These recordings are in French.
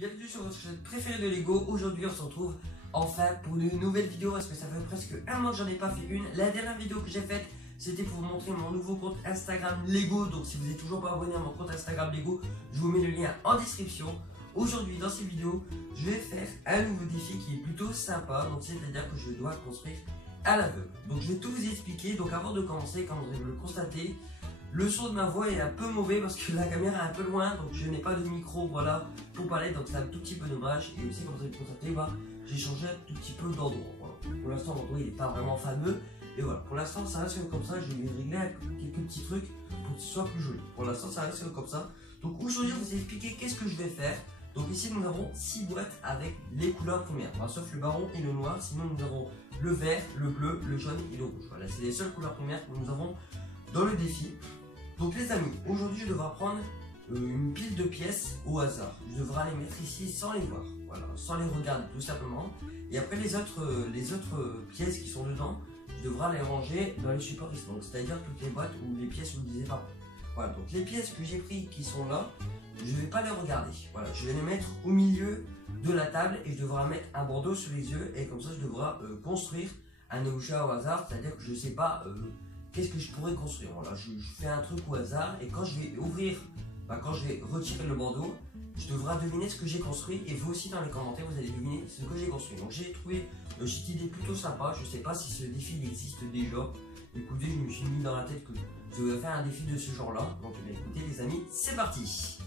bienvenue sur votre chaîne préférée de Lego. Aujourd'hui on se retrouve enfin pour une nouvelle vidéo parce que ça fait presque un mois que j'en ai pas fait une. La dernière vidéo que j'ai faite c'était pour vous montrer mon nouveau compte Instagram Lego. Donc si vous n'êtes toujours pas abonné à mon compte Instagram Lego, je vous mets le lien en description. Aujourd'hui dans cette vidéo je vais faire un nouveau défi qui est plutôt sympa. Donc c'est à dire que je dois construire à l'aveugle. Donc je vais tout vous expliquer. Donc avant de commencer, comme vous allez le constater, le son de ma voix est un peu mauvais parce que la caméra est un peu loin, donc je n'ai pas de micro, voilà, pour parler, donc c'est un tout petit peu dommage. Et aussi, comme vous avez constaté, j'ai changé un tout petit peu d'endroit. Voilà. Pour l'instant, l'endroit il n'est pas vraiment fameux, et voilà, pour l'instant ça reste comme ça. Je vais régler quelques petits trucs pour que ce soit plus joli. Pour l'instant, ça reste comme ça. Donc aujourd'hui, je vais vous expliquer qu'est-ce que je vais faire. Donc ici, nous avons 6 boîtes avec les couleurs premières, sauf le marron et le noir. Sinon, nous avons le vert, le bleu, le jaune et le rouge. Voilà, c'est les seules couleurs premières que nous avons dans le défi. Donc les amis, aujourd'hui je devrais prendre une pile de pièces au hasard. Je devrais les mettre ici sans les voir, voilà, sans les regarder tout simplement. Et après les autres pièces qui sont dedans, je devrais les ranger dans les supports histons. C'est-à-dire toutes les boîtes ou les pièces où je disais pas. Voilà, donc les pièces que j'ai prises qui sont là, je ne vais pas les regarder. Voilà, je vais les mettre au milieu de la table et je devrais mettre un bandeau sur les yeux. Et comme ça je devrais construire un objet au hasard, c'est-à-dire que je ne sais pas... qu'est-ce que je pourrais construire? Voilà, je fais un truc au hasard et quand je vais ouvrir, quand je vais retirer le bandeau, je devrais deviner ce que j'ai construit et vous aussi dans les commentaires vous allez deviner ce que j'ai construit. Donc j'ai trouvé cette idée plutôt sympa. Je sais pas si ce défi existe déjà. Écoutez, je me suis mis dans la tête que je vais faire un défi de ce genre là. Donc écoutez les amis, c'est parti.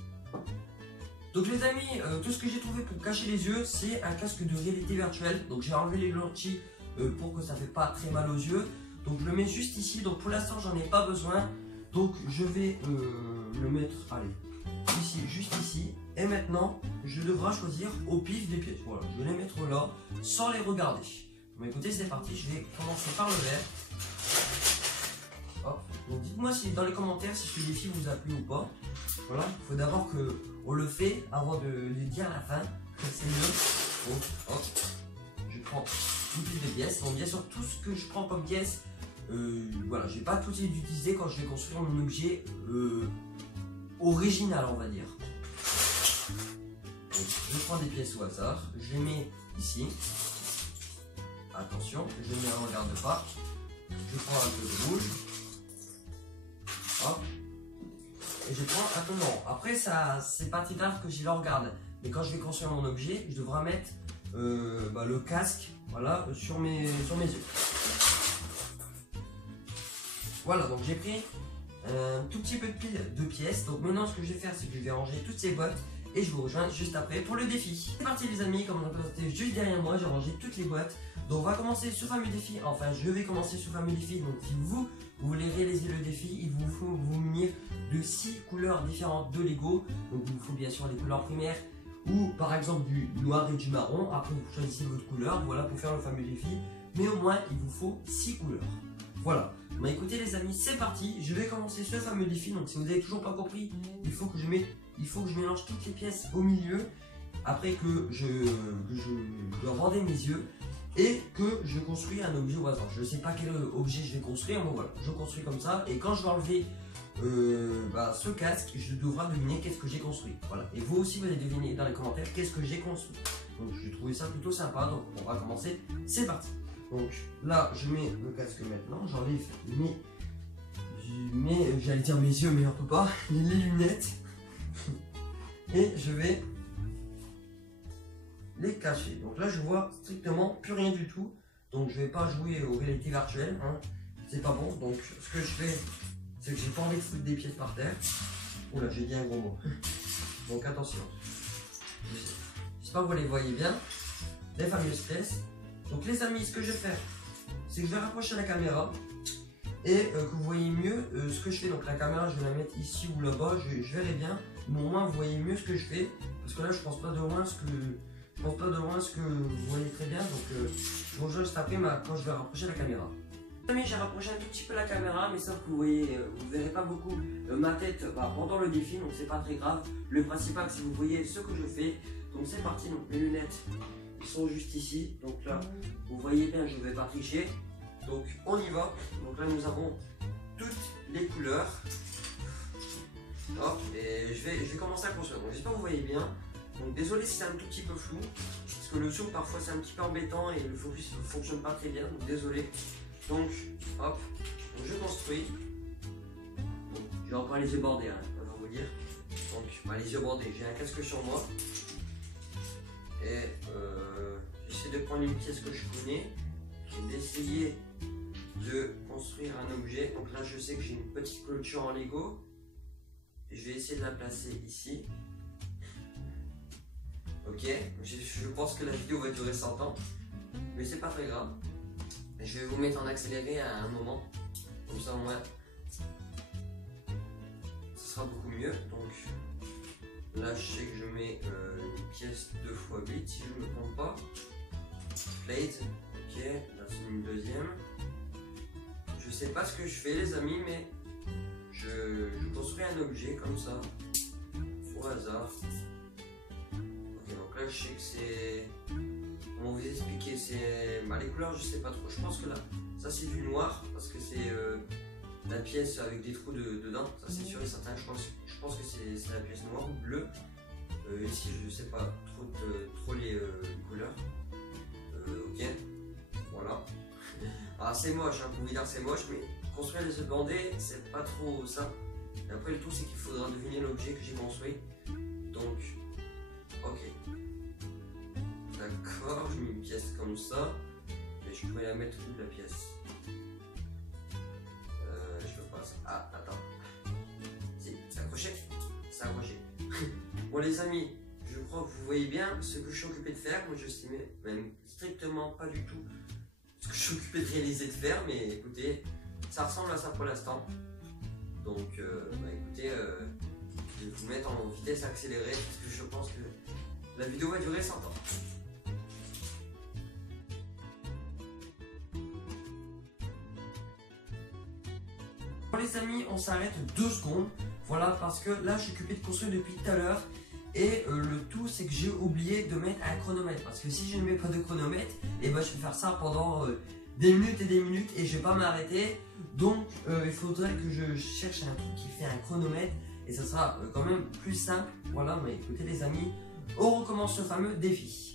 Donc les amis, tout ce que j'ai trouvé pour cacher les yeux, c'est un casque de réalité virtuelle. Donc j'ai enlevé les lentilles pour que ça ne fait pas très mal aux yeux. Donc je le mets juste ici, donc pour l'instant j'en ai pas besoin. Donc je vais le mettre, allez, ici, juste ici. Et maintenant, je devrai choisir au pif des pièces. Voilà, je vais les mettre là, sans les regarder. Bon écoutez, c'est parti, je vais commencer par le vert. Hop, donc dites-moi si dans les commentaires si ce défi vous a plu ou pas. Voilà, il faut d'abord qu'on le fait avant de le dire à la fin. C'est mieux. Donc hop, je prends une pile de pièces. Donc bien sûr, tout ce que je prends comme pièces, voilà, je vais pas tout utiliser quand je vais construire mon objet original, on va dire. Donc, je prends des pièces au hasard, je les mets ici. Attention, je ne les regarde pas. Je prends un peu de rouge. Hop. Et je prends un peu de marron. Après, ça, c'est pas très grave que je les regarde. Mais quand je vais construire mon objet, je devrais mettre le casque, voilà, sur mes yeux. Voilà, donc j'ai pris un tout petit peu de pile de pièces. Donc maintenant ce que je vais faire, c'est que je vais ranger toutes ces boîtes et je vous rejoins juste après pour le défi. C'est parti les amis, comme on a présenté juste derrière moi, j'ai rangé toutes les boîtes. Donc on va commencer ce fameux défi, enfin je vais commencer ce fameux défi. Donc si vous voulez réaliser le défi, il vous faut vous munir de 6 couleurs différentes de Lego. Donc il vous faut bien sûr les couleurs primaires ou par exemple du noir et du marron. Après vous choisissez votre couleur, voilà pour faire le fameux défi. Mais au moins il vous faut 6 couleurs. Voilà. Bah écoutez les amis, c'est parti, je vais commencer ce fameux défi. Donc si vous n'avez toujours pas compris, il faut que je mélange toutes les pièces au milieu. Après que je dois border mes yeux et que je construis un objet au hasard. Je ne sais pas quel objet je vais construire, mais voilà, je construis comme ça. Et quand je vais enlever ce casque, je devrai deviner qu'est-ce que j'ai construit. Voilà. Et vous aussi vous allez deviner dans les commentaires qu'est-ce que j'ai construit. Donc j'ai trouvé ça plutôt sympa, donc on va commencer, c'est parti. Donc là, je mets le casque maintenant, j'enlève j'allais dire mes yeux, mais on peut pas, les lunettes, et je vais les cacher. Donc là, je vois strictement plus rien du tout, donc je vais pas jouer aux réalités virtuelles, hein. C'est pas bon. Donc ce que je fais, c'est que j'ai pas envie de foutre des pièces par terre. Oula, j'ai dit un gros mot. Donc attention. J'espère que vous les voyez bien, les fameuses pièces. Donc les amis, ce que je vais faire, c'est que je vais rapprocher la caméra et que vous voyez mieux ce que je fais. Donc la caméra, je vais la mettre ici ou là-bas, je verrai bien, mais au moins vous voyez mieux ce que je fais, parce que là je pense pas de loin ce que vous voyez très bien. Donc je vous rejoins juste après quand je vais rapprocher la caméra. Les amis, j'ai rapproché un tout petit peu la caméra, mais sauf que vous voyez, vous verrez pas beaucoup ma tête pendant le défi, donc c'est pas très grave. Le principal, c'est que vous voyez ce que je fais. Donc c'est parti. Donc les lunettes sont juste ici, donc là vous voyez bien, je ne vais pas tricher, donc on y va. Donc là nous avons toutes les couleurs. Hop, et je vais commencer à construire. Donc j'espère que vous voyez bien. Donc désolé si c'est un tout petit peu flou, parce que le zoom parfois c'est un petit peu embêtant et le focus ne fonctionne pas très bien, donc désolé. Donc hop, donc je construis. Bon, j'ai encore les yeux bandés, hein, on va vous dire. Donc bah, les yeux bandés, j'ai un casque sur moi. Et j'essaie de prendre une pièce que je connais et d'essayer de construire un objet. Donc là je sais que j'ai une petite clôture en Lego. Et je vais essayer de la placer ici. Ok, je pense que la vidéo va durer 100 ans, mais c'est pas très grave. Je vais vous mettre en accéléré à un moment, comme ça au moins ce sera beaucoup mieux. Donc là je sais que je mets une pièce 2x8 si je ne me trompe pas. Plate, ok, là c'est une deuxième. Je sais pas ce que je fais les amis, mais je construis un objet comme ça, au hasard. Donc là je sais que c'est, comment vous expliquer, c'est les couleurs je sais pas trop, je pense que là ça c'est du noir parce que c'est la pièce avec des trous dedans, ça c'est sûr et certain. Je pense que c'est la pièce noire ou bleue. Ici je sais pas trop les couleurs. Ok, voilà. Alors c'est moche, hein, pour vous dire c'est moche, mais construire les œufs bandés c'est pas trop ça. Et après le tout c'est qu'il faudra deviner l'objet que j'ai construit. Donc ok, d'accord, je mets une pièce comme ça, mais je pourrais la mettre où la pièce? Je peux pas ça. Ah, attends. Si, c'est accroché? C'est accroché. Bon les amis, je crois que vous voyez bien ce que je suis occupé de faire. Moi je estimais même strictement pas du tout ce que je suis occupé de réaliser de faire, mais écoutez, ça ressemble à ça pour l'instant. Donc écoutez, je vais vous mettre en vitesse accélérée parce que je pense que la vidéo va durer 100 ans. Bon les amis, on s'arrête 2 secondes. Voilà, parce que là je suis occupé de construire depuis tout à l'heure. Et le tout c'est que j'ai oublié de mettre un chronomètre. Parce que si je ne mets pas de chronomètre, et ben je vais faire ça pendant des minutes et des minutes et je vais pas m'arrêter. Donc il faudrait que je cherche un truc qui fait un chronomètre. Et ça sera quand même plus simple. Voilà, mais écoutez les amis, on recommence ce fameux défi.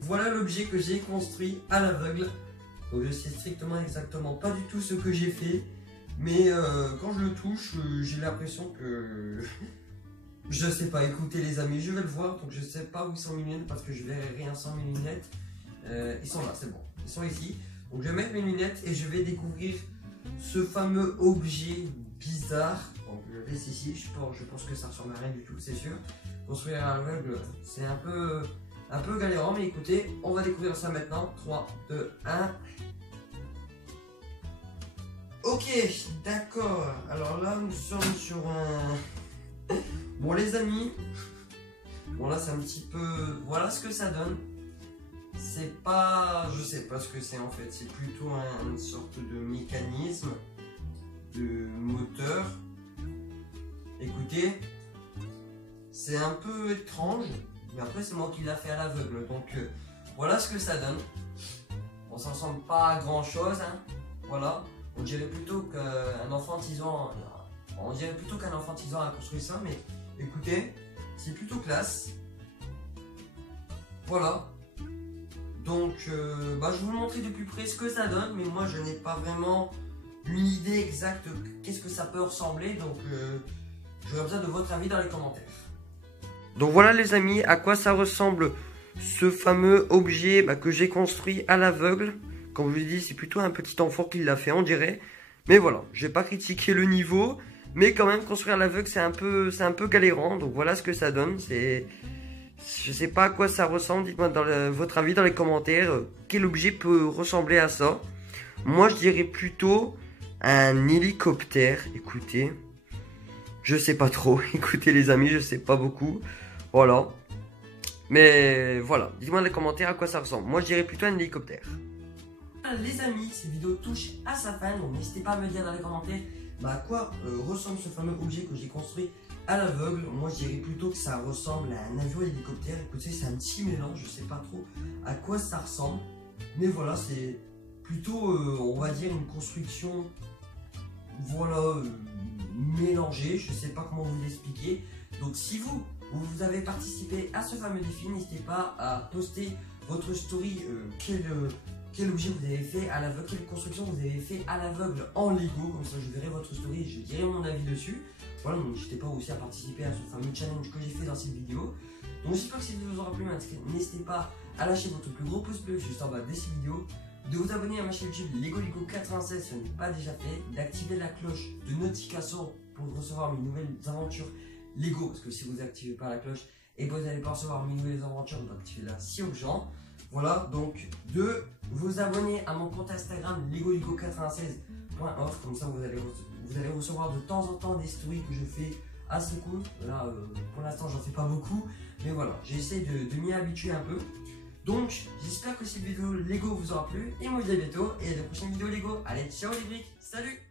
Voilà l'objet que j'ai construit à l'aveugle. Donc je sais strictement exactement pas du tout ce que j'ai fait. Mais quand je le touche, j'ai l'impression que... je sais pas, écoutez les amis, je vais le voir. Donc je sais pas où sont mes lunettes parce que je verrai rien sans mes lunettes. Ils sont là, c'est bon. Ils sont ici. Donc je vais mettre mes lunettes et je vais découvrir ce fameux objet bizarre. Donc je le laisse ici, je pense que ça ressemble à rien du tout, c'est sûr. Construire à l'aveugle, c'est un peu galérant, mais écoutez, on va découvrir ça maintenant. 3, 2, 1. Ok, d'accord. Alors là, nous sommes sur un... Bon les amis, bon là c'est un petit peu... Voilà ce que ça donne. C'est pas... Je sais pas ce que c'est en fait. C'est plutôt une sorte de mécanisme, de moteur. Écoutez, c'est un peu étrange. Mais après c'est moi qui l'a fait à l'aveugle. Donc voilà ce que ça donne. On s'en ressemble pas à grand chose. Hein. Voilà. On dirait plutôt qu'un enfant de 6 ans. On dirait plutôt qu'un enfant de 6 ans a construit ça. Mais écoutez, c'est plutôt classe. Voilà. Donc je vais vous montrer de plus près ce que ça donne. Mais moi je n'ai pas vraiment une idée exacte de qu'est-ce que ça peut ressembler. Donc j'aurais besoin de votre avis dans les commentaires. Donc voilà les amis, à quoi ça ressemble ce fameux objet que j'ai construit à l'aveugle. Comme je vous dis, c'est plutôt un petit enfant qui l'a fait, on dirait. Mais voilà, je vais pas critiquer le niveau. Mais quand même, construire à l'aveugle, c'est un peu galérant. Donc voilà ce que ça donne. Je sais pas à quoi ça ressemble. Dites-moi votre avis dans les commentaires. Quel objet peut ressembler à ça? Moi, je dirais plutôt un hélicoptère. Écoutez, je sais pas trop. Écoutez les amis, je sais pas beaucoup. Voilà. Mais voilà, dites-moi dans les commentaires à quoi ça ressemble. Moi, je dirais plutôt un hélicoptère. Les amis, cette vidéo touche à sa fin, donc n'hésitez pas à me dire dans les commentaires à quoi ressemble ce fameux objet que j'ai construit à l'aveugle. Moi je dirais plutôt que ça ressemble à un avion hélicoptère. Écoutez, c'est un petit mélange, je sais pas trop à quoi ça ressemble. Mais voilà, c'est plutôt, on va dire, une construction, voilà, mélangée. Je sais pas comment vous l'expliquer. Donc si vous avez participé à ce fameux défi, n'hésitez pas à poster votre story, quel objet vous avez fait à l'aveugle, quelle construction vous avez fait à l'aveugle en Lego, comme ça je verrai votre story et je dirai mon avis dessus. Voilà, donc n'hésitez pas aussi à participer à ce fameux challenge que j'ai fait dans cette vidéo. Donc j'espère que cette vidéo vous aura plu, n'hésitez pas à lâcher votre plus gros pouce bleu juste en bas de cette vidéo, de vous abonner à ma chaîne YouTube LegoLigo96 si ce n'est pas déjà fait, d'activer la cloche de notification pour recevoir mes nouvelles aventures Lego, parce que si vous n'activez pas la cloche et que vous n'allez pas recevoir mes nouvelles aventures, donc activez-la si urgent. Voilà, donc de vous abonner à mon compte Instagram LegoLigo96.off, comme ça vous allez recevoir de temps en temps des stories que je fais assez cool. Là, pour l'instant, j'en fais pas beaucoup, mais voilà, j'essaie de m'y habituer un peu. Donc, j'espère que cette vidéo Lego vous aura plu, et moi je vous dis à bientôt, et à la prochaine vidéo Lego. Allez, ciao les briques, salut!